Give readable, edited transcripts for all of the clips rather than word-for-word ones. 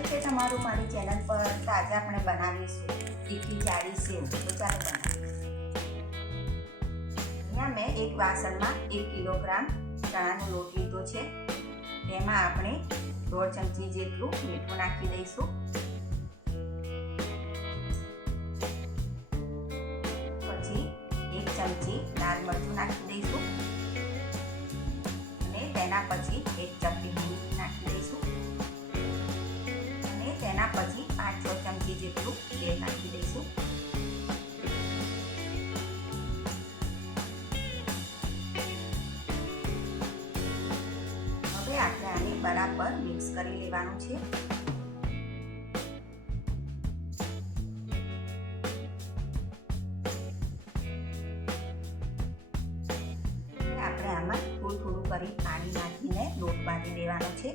સ્વાગત છે તમારું મારી ચેનલ પર। તો આજે આપણે બનાવીશું તીખી જાડી સેવ। તો ચાલો બનાવીએ। અહીંયા મેં એક વાસણમાં 1 કિલોગ્રામ ચણાનો લોટ લીધો છે। તેમાં આપણે 1.5 ચમચી જેટલું મીઠું નાખી દઈશું। પછી 1 ચમચી લાલ મરચું નાખી દઈશું અને તેના પછી 1 ચપટી હિંગ નાખી દઈશું અને તેના પછી 5-6 ચમચી જેટલું તેલ નાખી દઈશું। હવે આપણે આને બરાબર મિક્સ કરી લેવાનું છે। આપણે આમાં થોડું કરી પાણી નાખીને લોટ બાંધી દેવાનો છે।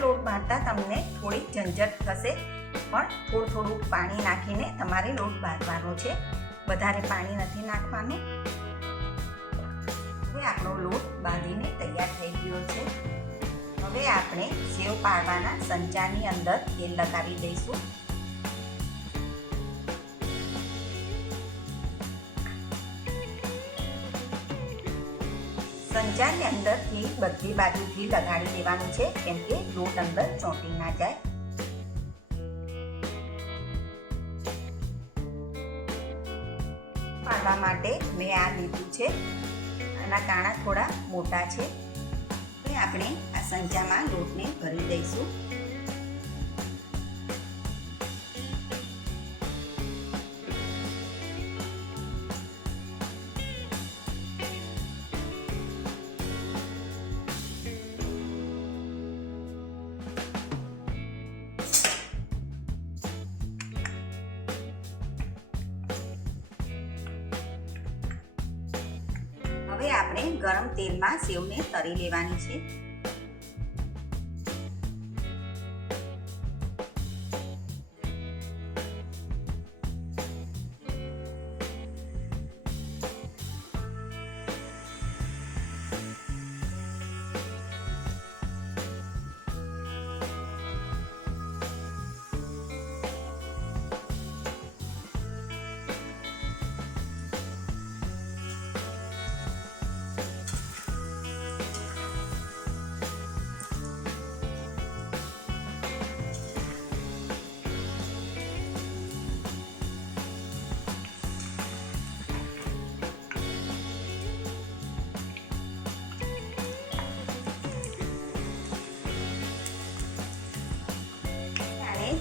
લોટ બાંધતા તમને થોડી ઝંઝટ થશે, પણ થોડું પાણી નાખીને તમારે લોટ બાંધવાનો છે, વધારે પાણી નથી નાખવાનું। હવે આપણો લોટ બાંધીને તૈયાર થઈ ગયો છે। હવે આપણે સેવ પાડવાના સંચાની અંદર તેલ લગાવી દઈશું। સંચાની અંદરથી બધી બાજુથી લગાડી દેવાનું છે, કેમ કે લોટ અંદર ચોંટી ના જાય। પાડવા માટે મેં આ લીધું છે, આના કાણા થોડા મોટા છે। હવે આપણે આ સંચામાં લોટને ભરી દઈશું। હવે આપણે ગરમ તેલમાં સેવને તળી લેવાની છે।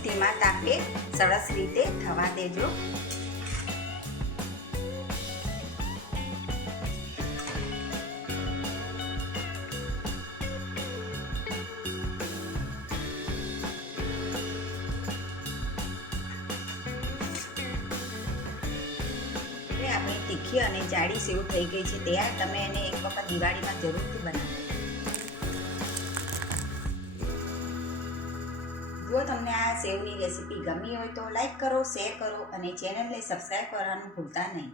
તેમાં તાપે સરસ રીતે થવા દેજો। આપણી તીખી અને જાડી સેવ થઈ ગઈ છે તૈયાર। તમે એને એક વખત દિવાળીમાં જરૂરથી બનાવો। જો તમને આ સેવની રેસીપી ગમી હોય તો લાઈક કરો, શેર કરો અને ચેનલને સબસ્ક્રાઈબ કરવાનું ભૂલતા નહીં।